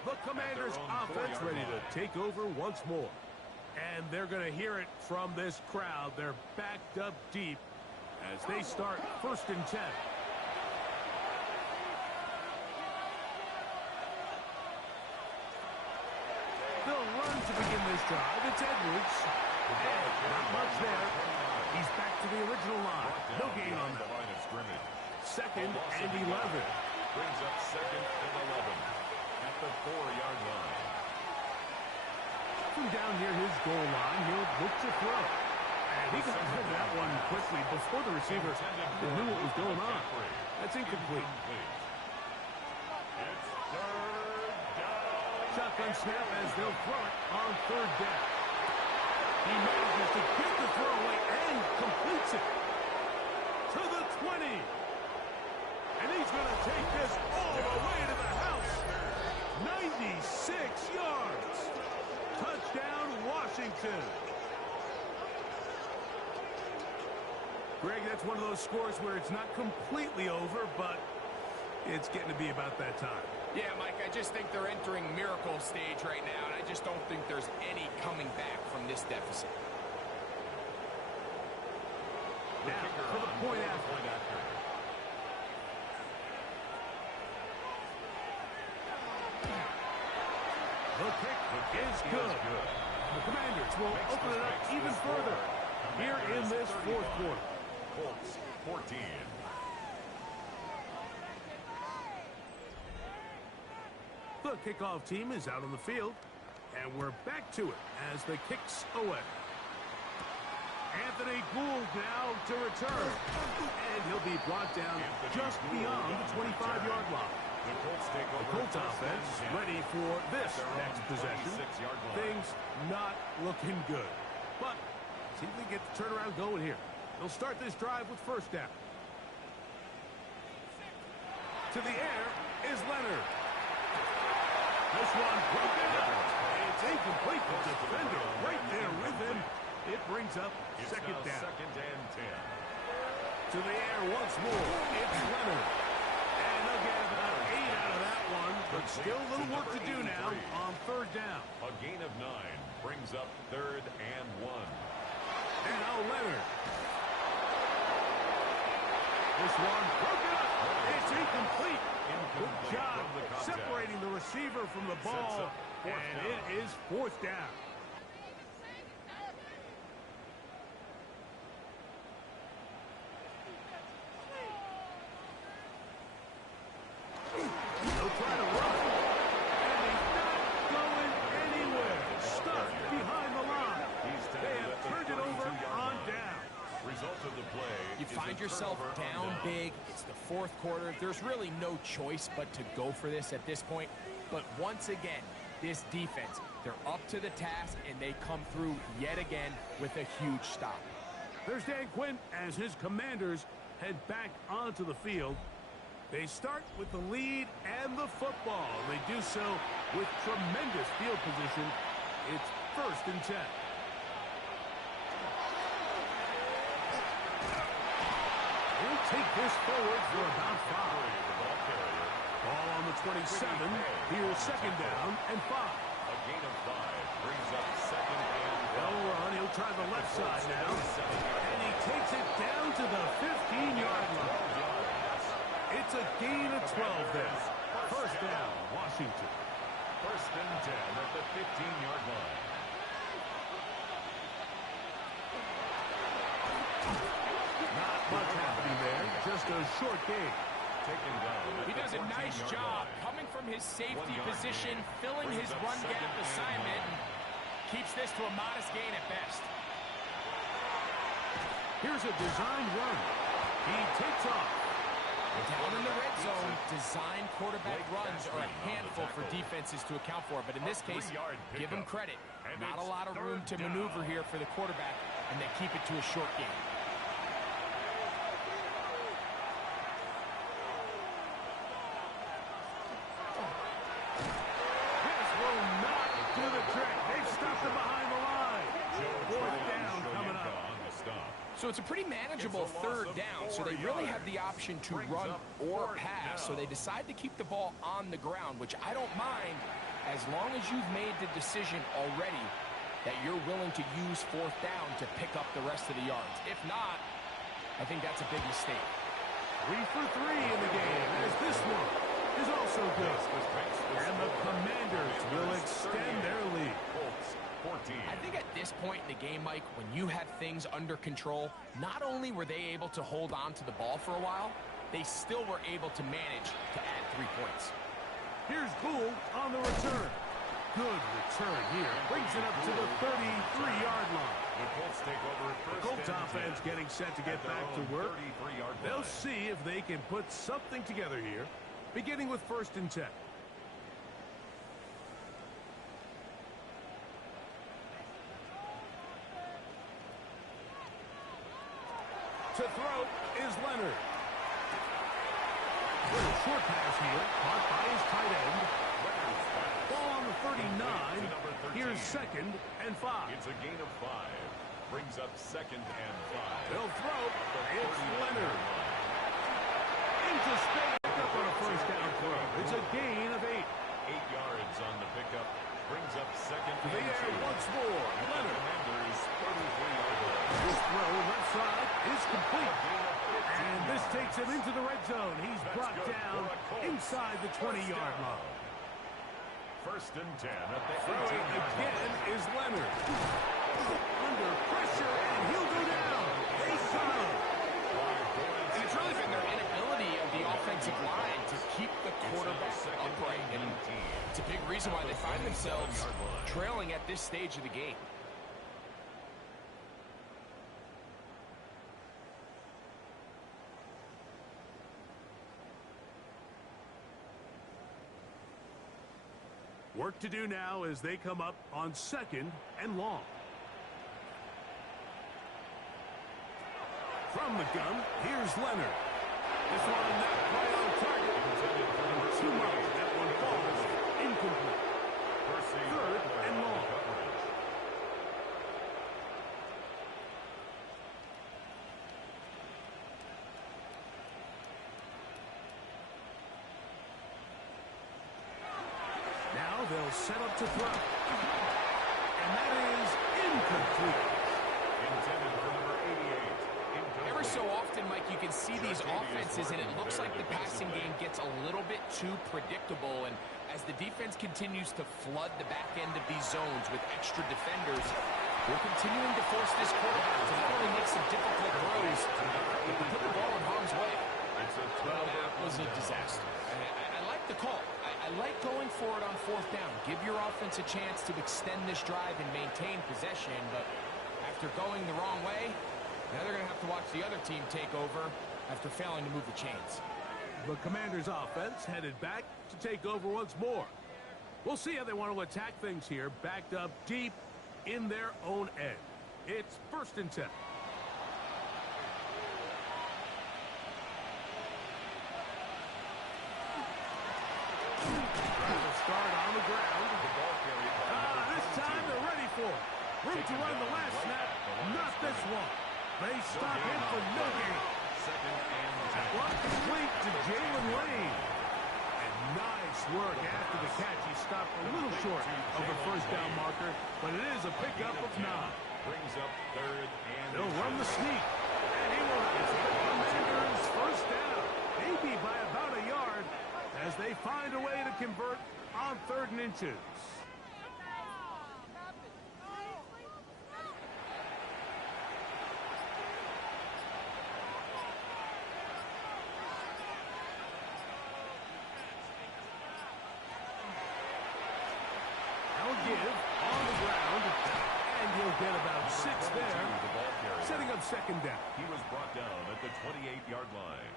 The Commanders' offense ready to take over once more. And they're going to hear it from this crowd. They're backed up deep as they start 1st and 10. They'll run to begin this drive. It's Edwards. And not much there. He's back to the original line. No gain on that. 2nd and 11. Brings up 2nd and 11 at the 4-yard line. From down near his goal line, he'll look to throw. And he got rid of that one quickly before the receiver knew what was going on. That's incomplete. It's 3rd down. Shotgun snap as they'll throw it on 3rd down. He manages to get the throw away and completes it to the 20. And he's going to take this all the way to the house. 96 yards. Touchdown, Washington. Greg, that's one of those scores where it's not completely over, but it's getting to be about that time. Yeah, Mike, I just think they're entering miracle stage right now, and I just don't think there's any coming back from this deficit. Now, for the point after. The kick is good. The Commanders will open it up even further here in this 4th quarter. Colts 14. The kickoff team is out on the field, and we're back to it as the kicks away. Anthony Gould now to return, and he'll be brought down just beyond the 25-yard line. The Colts take over. The Colts offense ready for this next possession. Things not looking good, but see if they get the turnaround going here. They'll start this drive with 1st down. To the air is Leonard. This one broken up. It's incomplete. The defender right there with him. It brings up 2nd down. 2nd and 10. To the air once more. It's Leonard. And they'll get about 8 out of that one. But still a little work to do now on 3rd down. A gain of 9 brings up 3rd and 1. And now Leonard. This one broken up. It's incomplete. Good job separating the receiver from the ball. And it is 4th down. They'll try to run. And he's not going anywhere. Stuck behind the line. They have turned it over on down. Result of the play. You find yourself down big. It's the 4th quarter. There's really no choice but to go for this at this point. But once again, this defense, they're up to the task, and they come through yet again with a huge stop. There's Dan Quinn as his Commanders head back onto the field. They start with the lead and the football. They do so with tremendous field position. It's 1st and 10. He'll take this forward for about 5. Ball on the 27. Here's 2nd down and 5. A gain of 5 brings up 2nd and 1. They'll run. He'll try the left side now. And he takes it down to the 15-yard line. It's a gain of 12 there. 1st down, Washington. 1st and 10 at the 15-yard line. Not much happening there. Just a short gain. Taken down. He does a nice job coming from his safety position, filling his run gap assignment, and keeps this to a modest gain at best. Here's a designed run. He takes off. Down in the red zone, designed quarterback runs are a handful for defenses to account for. But in this case, give him credit. Not a lot of room to maneuver here for the quarterback, and they keep it to a short game. This will not do the trick. They've stopped him behind the line. 4th down coming up. So it's a pretty manageable 3rd down, so they really have the option to run or pass. So they decide to keep the ball on the ground, which I don't mind as long as you've made the decision already that you're willing to use fourth down to pick up the rest of the yards. If not, I think that's a big mistake. 3 for 3 in the game, as this one is also good. And the Commanders will extend their lead. I think at this point in the game, Mike, when you have things under control, not only were they able to hold on to the ball for a while, they still were able to manage to add 3 points. Here's Gould on the return. Good return here. Brings it up to the 33-yard line. The Colts offense getting set to get back to work. They'll see if they can put something together here, beginning with 1st and 10. To throw is Leonard. Little short pass here, caught by his tight end. Ball on the 39. Here's 2nd and 5. It's a gain of 5. Brings up 2nd and 5. They'll throw. It's Leonard. Into space. Up on a 1st down throw. It's a gain of 8. 8 yards on the pickup. Brings up 2nd To the air once more. Leonard. Commanders 33-yard line. This throw left side is complete. And this takes him into the red zone. He's brought down inside the 20-yard line. 1st and 10 at the Throwing again is Leonard. Under pressure, and he'll go down. They saw. And it's really been their inability of the offensive line to keep the quarterback upright. And it's a big reason why they find themselves trailing at this stage of the game. Work to do now as they come up on 2nd and long. From the gun, here's Leonard. This one not quite on target. Too much. That one falls incomplete. 3rd and long. Now they'll set up to throw. And that is incomplete. Intended for number 88. Ever so often, Mike, you can see these offenses, and it looks like the passing game gets a little bit too predictable. And as the defense continues to flood the back end of these zones with extra defenders, we're continuing to force this quarterback to not only make some difficult throws, but to put the ball in harm's way. Well, that was a disaster. I like the call. I like going for it on 4th down. Give your offense a chance to extend this drive and maintain possession, but after going the wrong way, now they're going to have to watch the other team take over after failing to move the chains. The Commanders' offense headed back to take over once more. We'll see how they want to attack things here, backed up deep in their own end. It's 1st and 10. Start on the ground. This time they're ready for it. Room to run the last snap. Not this one. They stop him for no gain. That one complete to Jalen Lane. And nice work after the catch. He stopped a little short of the 1st down marker, but it is a pickup of 9. Brings up 3rd and They'll run the sneak. And he will have the Commanders 1st down. Maybe by about a yard as they find a way to convert on 3rd and inches. Now give on the ground, and you'll get about 6 there, setting up 2nd down. he was brought down at the 28-yard line.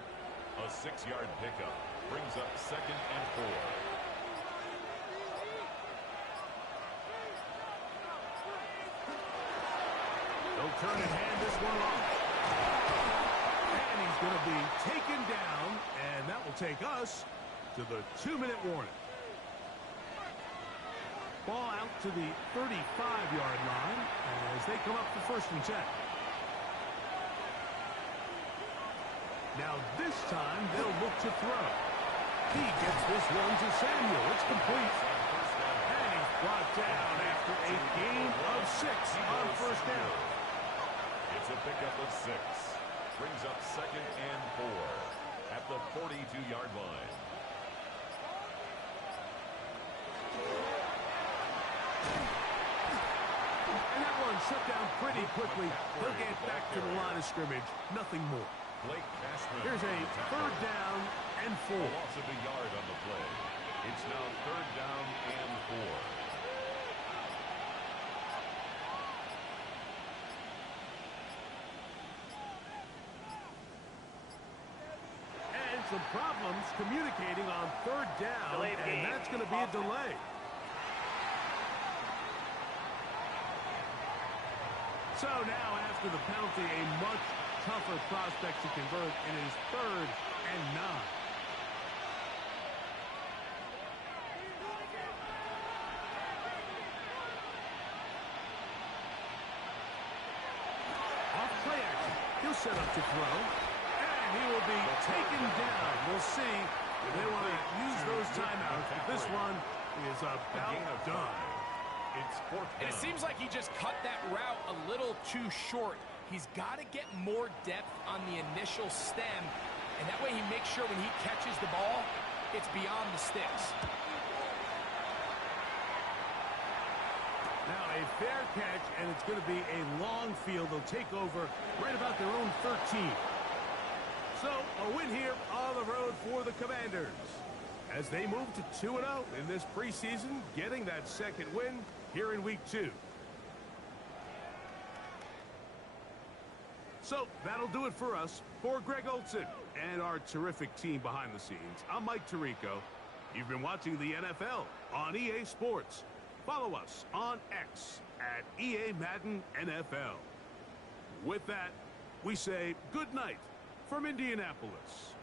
A 6-yard pickup brings up 2nd and 4. They'll turn and hand this one off. And he's going to be taken down, and that will take us to the 2-minute warning. Ball out to the 35-yard line as they come up for 1st and 10. Now this time they'll look to throw. He gets this one to Samuel. It's complete. And he's brought down after after a gain of 6 on first down. It's a pickup of 6. Brings up 2nd and 4 at the 42-yard line. And that one shut down pretty quickly. He'll get back to the line of scrimmage. Nothing more. Here's a 3rd down and 4. A loss of a yard on the play. It's now 3rd down and 4. And some problems communicating on 3rd down, and that's going to be a delay. So now, after the penalty, a much tougher prospect to convert in his 3rd and 9. Off play action. He'll set up to throw. And he will be taken down. We'll see if they want to use those timeouts. But this one is about done. It's 4th down. And it seems like he just cut that route a little too short. He's got to get more depth on the initial stem, and that way he makes sure when he catches the ball, it's beyond the sticks. Now a fair catch, and it's going to be a long field. They'll take over right about their own 13. So a win here on the road for the Commanders, as they move to 2-0 in this preseason, getting that 2nd win here in Week 2. So that'll do it for us. For Greg Olson and our terrific team behind the scenes, I'm Mike Tirico. You've been watching the NFL on EA Sports. Follow us on X at EA Madden NFL. With that, we say good night from Indianapolis.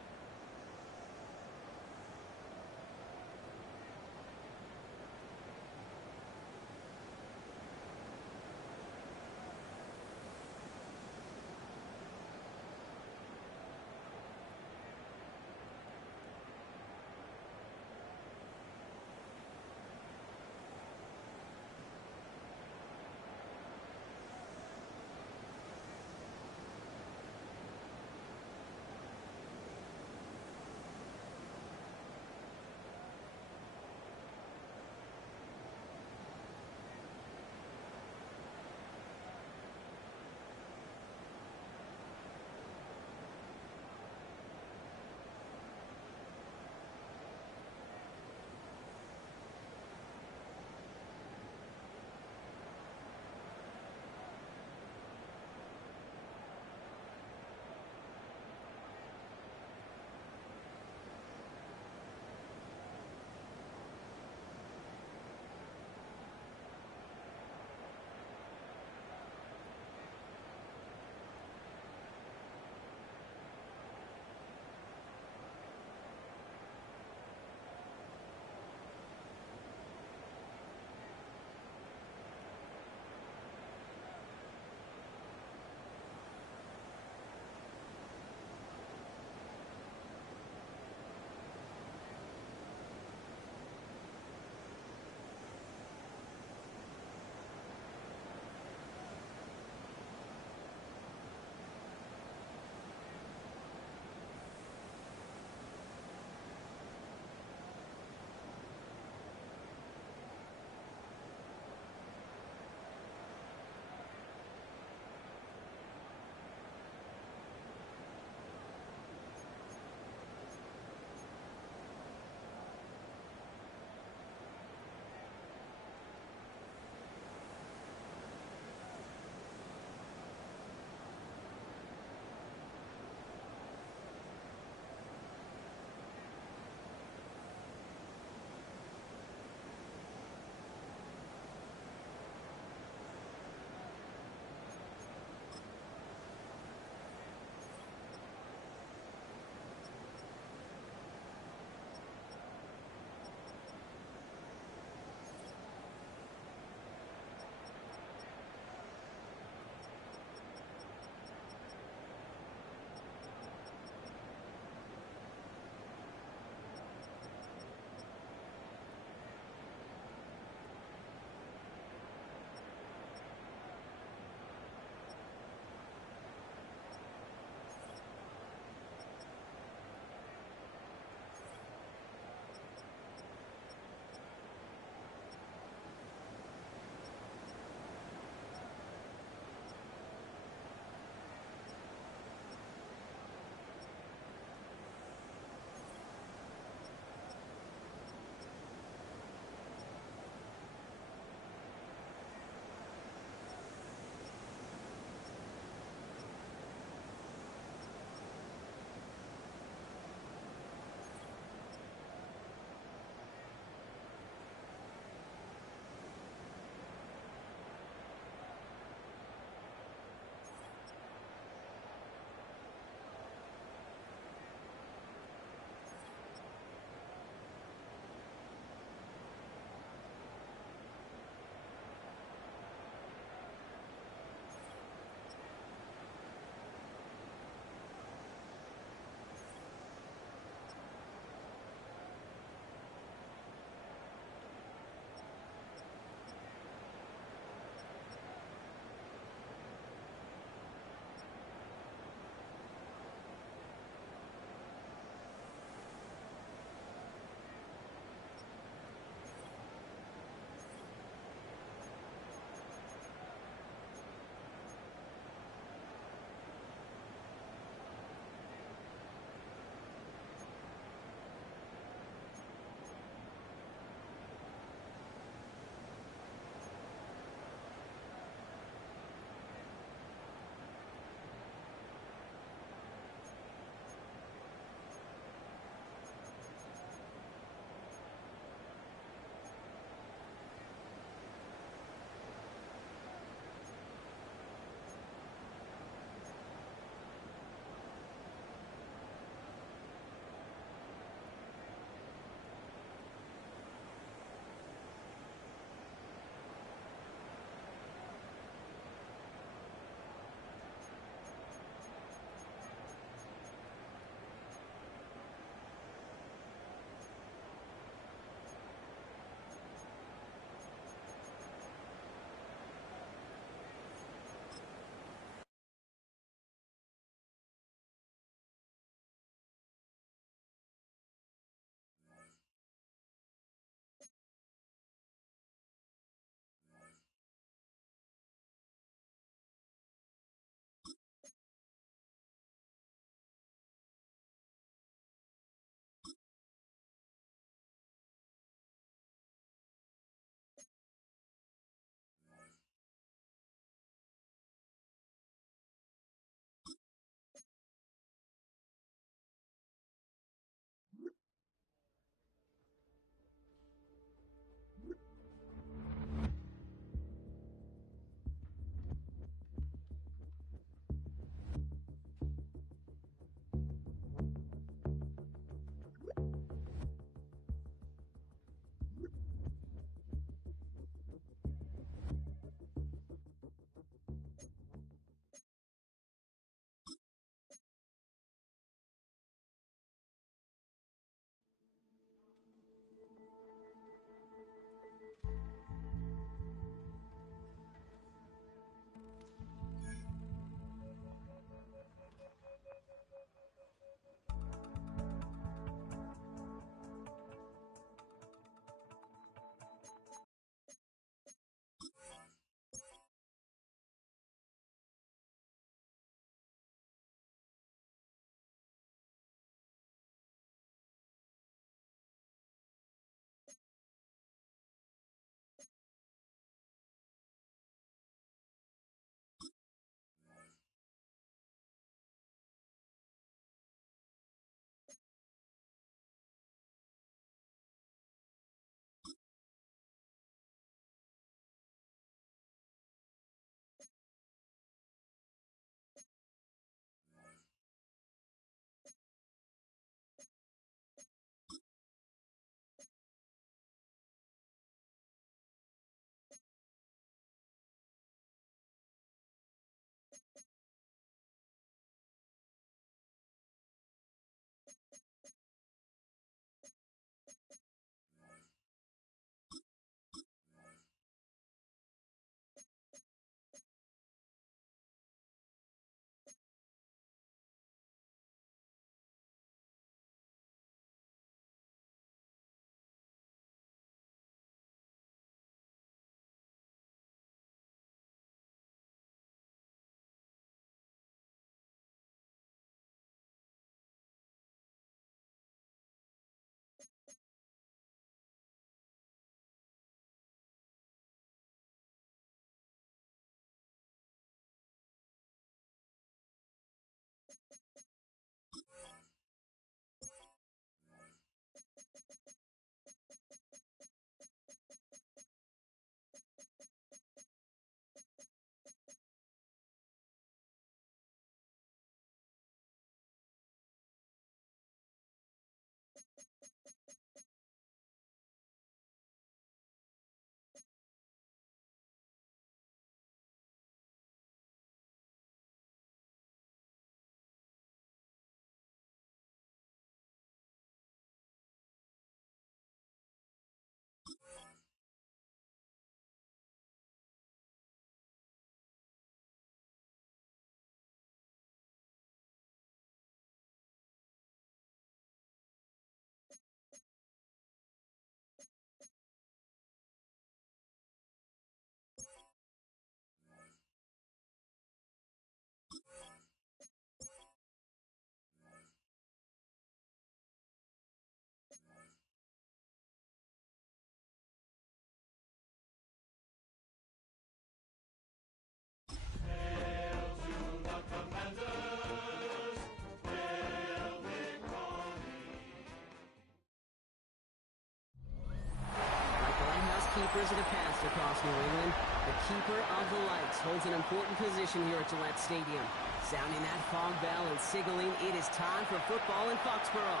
keepers of the past across New England. The keeper of the lights holds an important position here at Gillette Stadium. Sounding that fog bell and signaling it is time for football in Foxborough.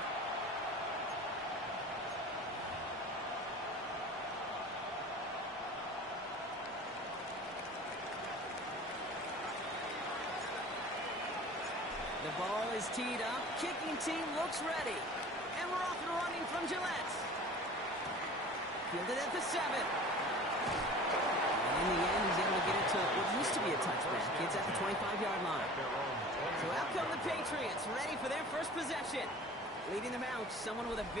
The ball is teed up. Kicking team looks ready. And we're off and running from Gillette. Fielded at the 7. And in the end, he's able to get it to what used to be a touchback. It's at the 25-yard line. So out come the Patriots, ready for their first possession. Leading them out, someone with a big